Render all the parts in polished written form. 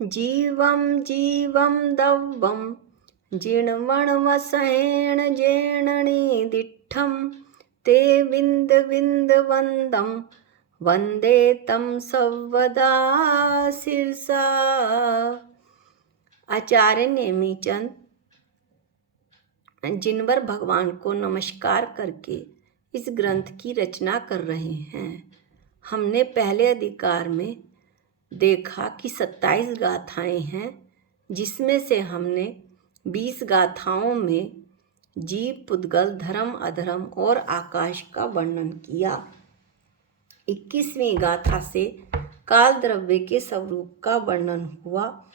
जीवं जीवं दव्वं जिणमणमसहेण जेणणीदिट्ठं ते विन्दविन्दवन्दं वन्दे तं सर्वदा शिरसा। आचार्य नेमीचंद जिनवर भगवान को नमस्कार करके इस ग्रंथ की रचना कर रहे हैं। हमने पहले अधिकार में देखा कि 27 गाथाएं हैं, जिसमें से हमने 20 गाथाओं में जीव, पुद्गल, धर्म, अधर्म और आकाश का वर्णन किया। 21वीं गाथा से काल द्रव्य के स्वरूप का वर्णन हुआ।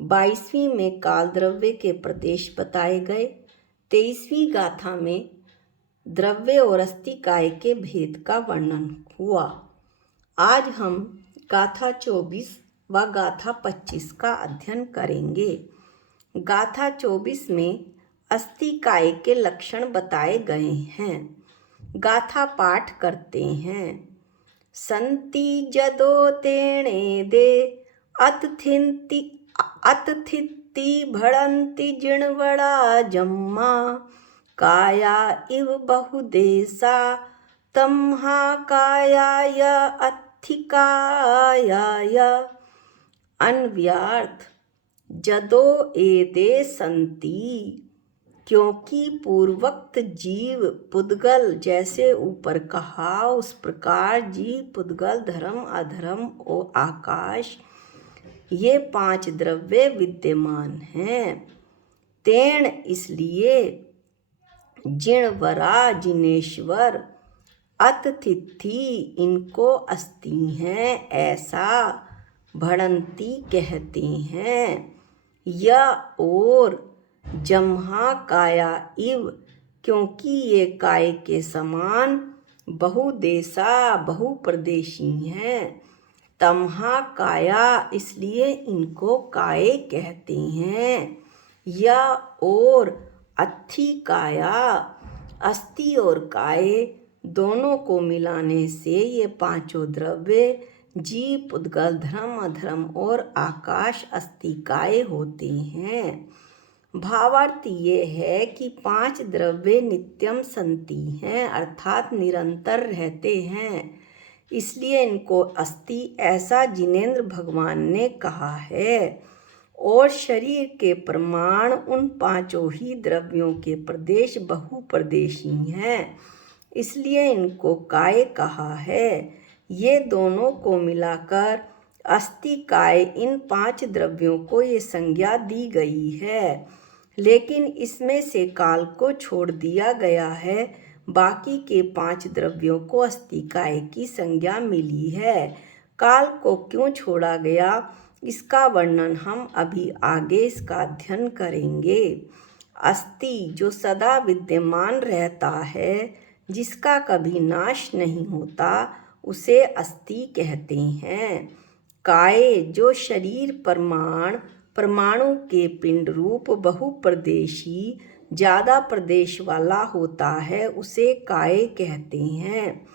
22वीं में काल द्रव्य के प्रदेश बताए गए। 23वीं गाथा में द्रव्य और अस्थिकाय के भेद का वर्णन हुआ। आज हम गाथा 24 व गाथा 25 का अध्ययन करेंगे। गाथा 24 में अस्थिकाय के लक्षण बताए गए हैं। गाथा पाठ करते हैं। संति जदो तेणे दे अतथिति भड़ंति जिणवड़ा जम्मा काया इव बहुदेशा तम्हा कायाय अथिकायाय। अन्व्यार्थ जदो एदे संति, क्योंकि पूर्वोक्त जीव पुद्गल जैसे ऊपर कहा उस प्रकार जीव, पुद्गल, धर्म, अधर्म और आकाश ये 5 द्रव्य विद्यमान हैं। तेण इसलिए, जिणवरा जिनेश्वर, अतथिति इनको अस्थि हैं ऐसा, भड़ंती कहते हैं, या और जम्हा काया इव, क्योंकि ये काय के समान बहुदेशा बहुप्रदेशी हैं। तम्हा काया इसलिए इनको काय कहते हैं, या और अस्थि काया, अस्थि और काय दोनों को मिलाने से ये 5 द्रव्य जीव, पुद्गल, धर्म, अधर्म और आकाश अस्थिकाय होते हैं। भावार्थ ये है कि 5 द्रव्य नित्यम संति हैं, अर्थात निरंतर रहते हैं, इसलिए इनको अस्थि ऐसा जिनेंद्र भगवान ने कहा है। और शरीर के प्रमाण उन 5 ही द्रव्यों के प्रदेश बहुप्रदेशी हैं, इसलिए इनको काय कहा है। ये दोनों को मिलाकर अस्थिकाय इन 5 द्रव्यों को ये संज्ञा दी गई है, लेकिन इसमें से काल को छोड़ दिया गया है। बाकी के 5 द्रव्यों को अस्थिकाय की संज्ञा मिली है। काल को क्यों छोड़ा गया, इसका वर्णन हम अभी आगे इसका अध्ययन करेंगे। अस्थि जो सदा विद्यमान रहता है, जिसका कभी नाश नहीं होता, उसे अस्थि कहते हैं। काय जो शरीर परमाणु के पिंड रूप बहुप्रदेशी ज़्यादा प्रदेश वाला होता है, उसे काय कहते हैं।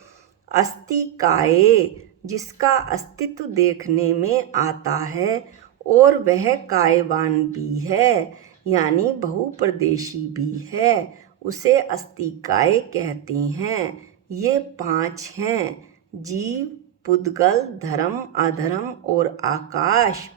अस्थि काय जिसका अस्तित्व देखने में आता है और वह कायवान भी है, यानी बहुप्रदेशी भी है, उसे अस्थिकाय कहते हैं। ये 5 हैं, जीव, पुद्गल, धर्म, अधर्म और आकाश।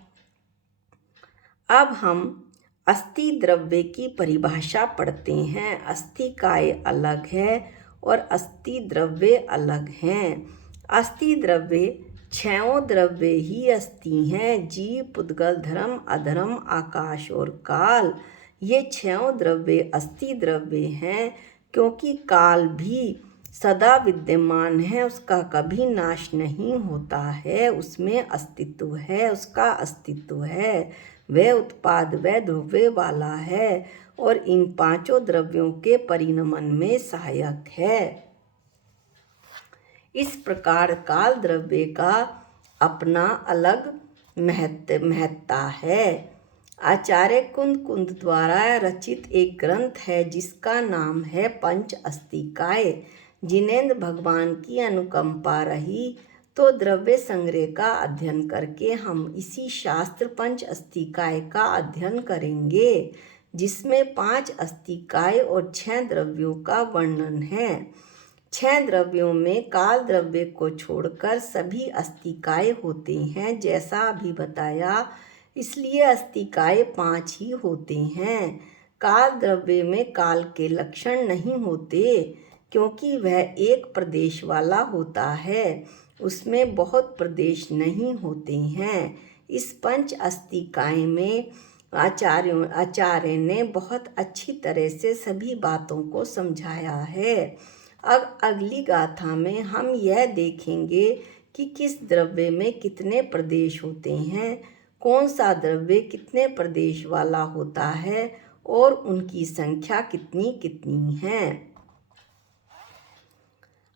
अब हम अस्थि द्रव्य की परिभाषा पढ़ते हैं। अस्थिकाय अलग है और अस्थि द्रव्य अलग हैं। अस्थि द्रव्य 6 द्रव्य ही अस्थि हैं, जीव, पुद्गल, धर्म, अधर्म, आकाश और काल। ये 6 द्रव्य अस्थि द्रव्य हैं, क्योंकि काल भी सदा विद्यमान है, उसका कभी नाश नहीं होता है, उसमें अस्तित्व है, उसका अस्तित्व है, वह उत्पाद व द्रव्य वाला है और इन 5 द्रव्यों के परिणमन में सहायक है। इस प्रकार काल द्रव्य का अपना अलग महत्ता है। आचार्य कुंद द्वारा रचित एक ग्रंथ है जिसका नाम है पंच अस्थिकाय। जिनेंद्र भगवान की अनुकंपा रही तो द्रव्य संग्रह का अध्ययन करके हम इसी शास्त्र पंच अस्थिकाय का अध्ययन करेंगे, जिसमें 5 अस्थिकाय और 6 द्रव्यों का वर्णन है। 6 द्रव्यों में काल द्रव्य को छोड़कर सभी अस्थिकाय होते हैं, जैसा अभी बताया, इसलिए अस्थिकाय 5 ही होते हैं। काल द्रव्य में काल के लक्षण नहीं होते, क्योंकि वह एक प्रदेश वाला होता है, उसमें बहुत प्रदेश नहीं होते हैं। इस पंच अस्थिकाय में आचार्य ने बहुत अच्छी तरह से सभी बातों को समझाया है। अब अगली गाथा में हम यह देखेंगे कि किस द्रव्य में कितने प्रदेश होते हैं, कौन सा द्रव्य कितने प्रदेश वाला होता है और उनकी संख्या कितनी कितनी है।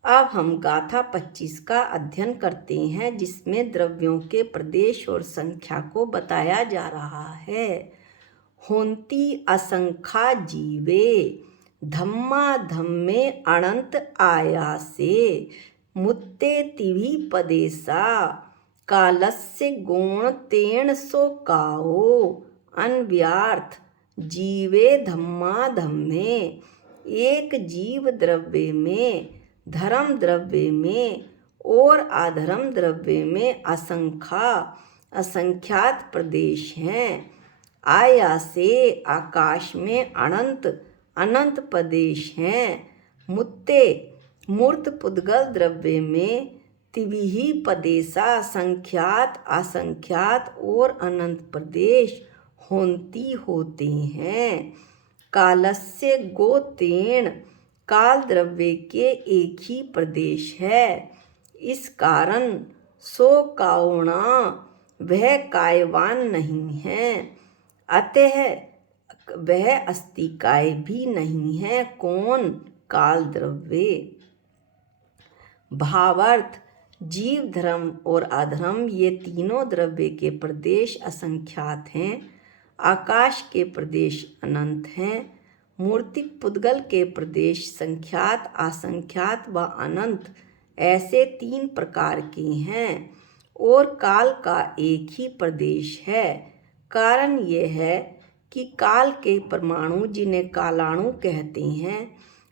अब हम गाथा 25 का अध्ययन करते हैं, जिसमें द्रव्यों के प्रदेश और संख्या को बताया जा रहा है। होंती असंख्या जीवे धम्मा धम्मे अनंत आयासे मुत्ते तिवि पदेसा कालस्य गुण तेण सो काओ अनव्यार्थ जीवे धम्मा धम्मे। एक जीव द्रव्य में, धर्म द्रव्य में और अधर्म द्रव्य में असंख्यात प्रदेश हैं। आया से आकाश में अनंत अनंत प्रदेश हैं। मुत्ते मूर्त पुद्गल द्रव्य में तिविहि पदेसा संख्यात असंख्यात और अनंत प्रदेश होंती होते हैं। कालस्य गोतेण काल द्रव्य के एक ही प्रदेश है, इस कारण सो काओणा वह कायवान नहीं है, अतः वह अस्थिकाय भी नहीं है। कौन? काल द्रव्य। भावार्थ, जीव धर्म और अधर्म ये तीनों द्रव्य के प्रदेश असंख्यात हैं। आकाश के प्रदेश अनंत हैं। मूर्तिक पुद्गल के प्रदेश संख्यात असंख्यात व अनंत ऐसे 3 प्रकार के हैं, और काल का एक ही प्रदेश है। कारण यह है कि काल के परमाणु, जिन्हें कालाणु कहते हैं,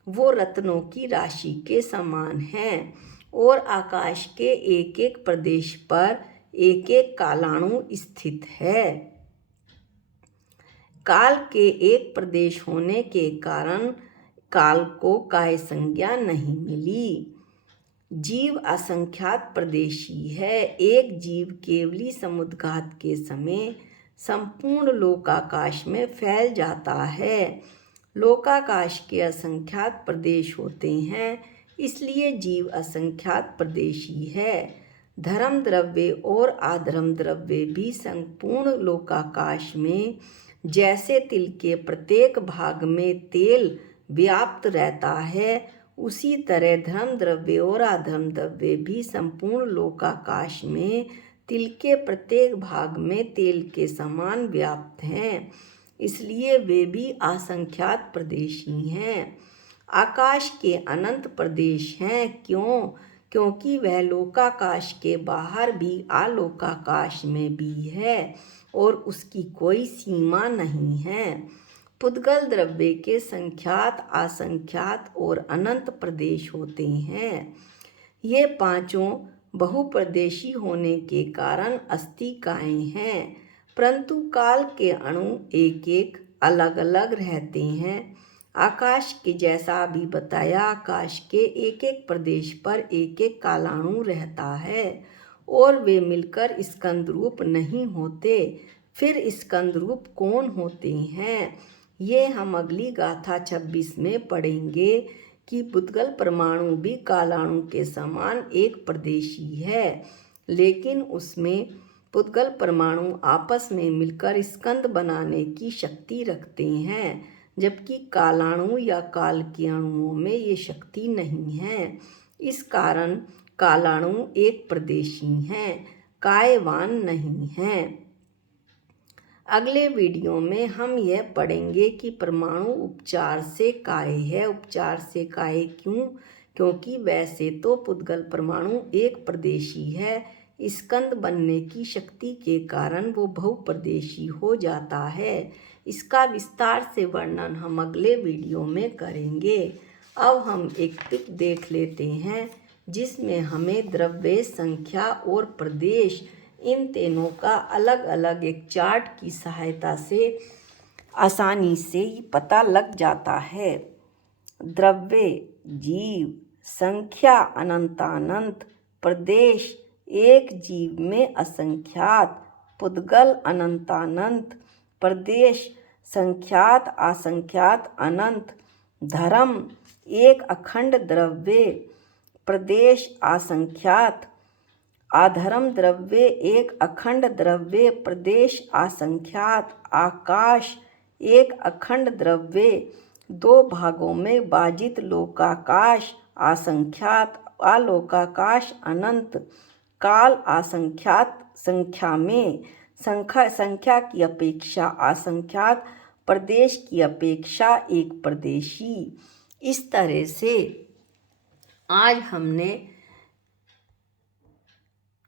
वो रत्नों की राशि के समान हैं, और आकाश के एक एक प्रदेश पर एक एक कालाणु स्थित है। काल के एक प्रदेश होने के कारण काल को काय संज्ञा नहीं मिली। जीव असंख्यात प्रदेशी है। एक जीव केवली समुद्घात के समय संपूर्ण लोकाकाश में फैल जाता है। लोकाकाश के असंख्यात प्रदेश होते हैं, इसलिए जीव असंख्यात प्रदेशी है। धर्म द्रव्य और अधर्म द्रव्य भी संपूर्ण लोकाकाश में जैसे तिल के प्रत्येक भाग में तेल व्याप्त रहता है, उसी तरह धर्म द्रव्य और अधर्म द्रव्य भी संपूर्ण लोकाकाश में तिल के प्रत्येक भाग में तेल के समान व्याप्त हैं, इसलिए वे भी असंख्यात प्रदेशी हैं। आकाश के अनंत प्रदेश हैं। क्यों? क्योंकि वह लोकाकाश के बाहर भी आलोकाकाश में भी है और उसकी कोई सीमा नहीं है। पुद्गल द्रव्य के संख्यात असंख्यात और अनंत प्रदेश होते हैं। ये पांचों बहुप्रदेशी होने के कारण अस्थिकाय हैं, परंतु काल के अणु एक एक अलग अलग रहते हैं। आकाश के जैसा अभी बताया, आकाश के एक एक प्रदेश पर एक एक कालाणु रहता है और वे मिलकर स्कंदरूप नहीं होते। फिर स्कंदरूप कौन होते हैं, ये हम अगली गाथा 26 में पढ़ेंगे कि पुद्गल परमाणु भी कालाणु के समान एक प्रदेशी है, लेकिन उसमें पुद्गल परमाणु आपस में मिलकर स्कंद बनाने की शक्ति रखते हैं, जबकि कालाणु या काल के अणुओं में ये शक्ति नहीं है। इस कारण कालाणु एक प्रदेशी हैं, कायवान नहीं हैं। अगले वीडियो में हम यह पढ़ेंगे कि परमाणु उपचार से काय है। उपचार से काय क्यों? क्योंकि वैसे तो पुद्गल परमाणु एक प्रदेशी है, स्कंद बनने की शक्ति के कारण वो बहुप्रदेशी हो जाता है। इसका विस्तार से वर्णन हम अगले वीडियो में करेंगे। अब हम एक पिक देख लेते हैं जिसमें हमें द्रव्य, संख्या और प्रदेश, इन तीनों का अलग अलग एक चार्ट की सहायता से आसानी से पता लग जाता है। द्रव्य जीव, संख्या अनंतानंत, प्रदेश एक जीव में असंख्यात, पुद्गल अनंतानंत, प्रदेश संख्यात असंख्यात अनंत, धर्म एक अखंड द्रव्य, प्रदेश असंख्यात, अधर्म द्रव्य एक अखंड द्रव्य, प्रदेश असंख्यात, आकाश एक अखंड द्रव्य, दो भागों में विभाजित लोकाकाश असंख्यात, आलोकाकाश अनंत, काल असंख्यात संख्या में, संख्या की अपेक्षा असंख्यात, प्रदेश की अपेक्षा एक प्रदेशी। इस तरह से आज हमने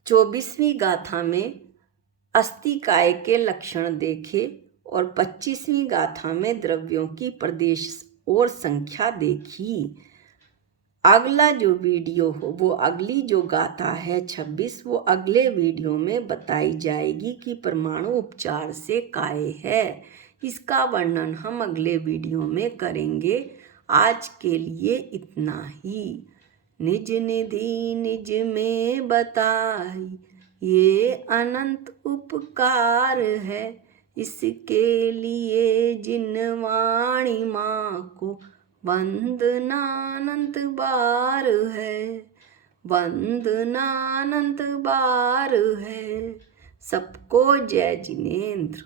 24वीं गाथा में अस्थिकाय के लक्षण देखे और 25वीं गाथा में द्रव्यों की प्रदेश और संख्या देखी। अगला जो वीडियो हो, वो अगली जो गाथा है 26, वो अगले वीडियो में बताई जाएगी कि परमाणु उपचार से काय है। इसका वर्णन हम अगले वीडियो में करेंगे। आज के लिए इतना ही। निज निधि निज में बताई, ये अनंत उपकार है, इसके लिए जिन वाणी माँ को वंदनानंत बार है, वंदनानंत बार है। सबको जय जिनेंद्र।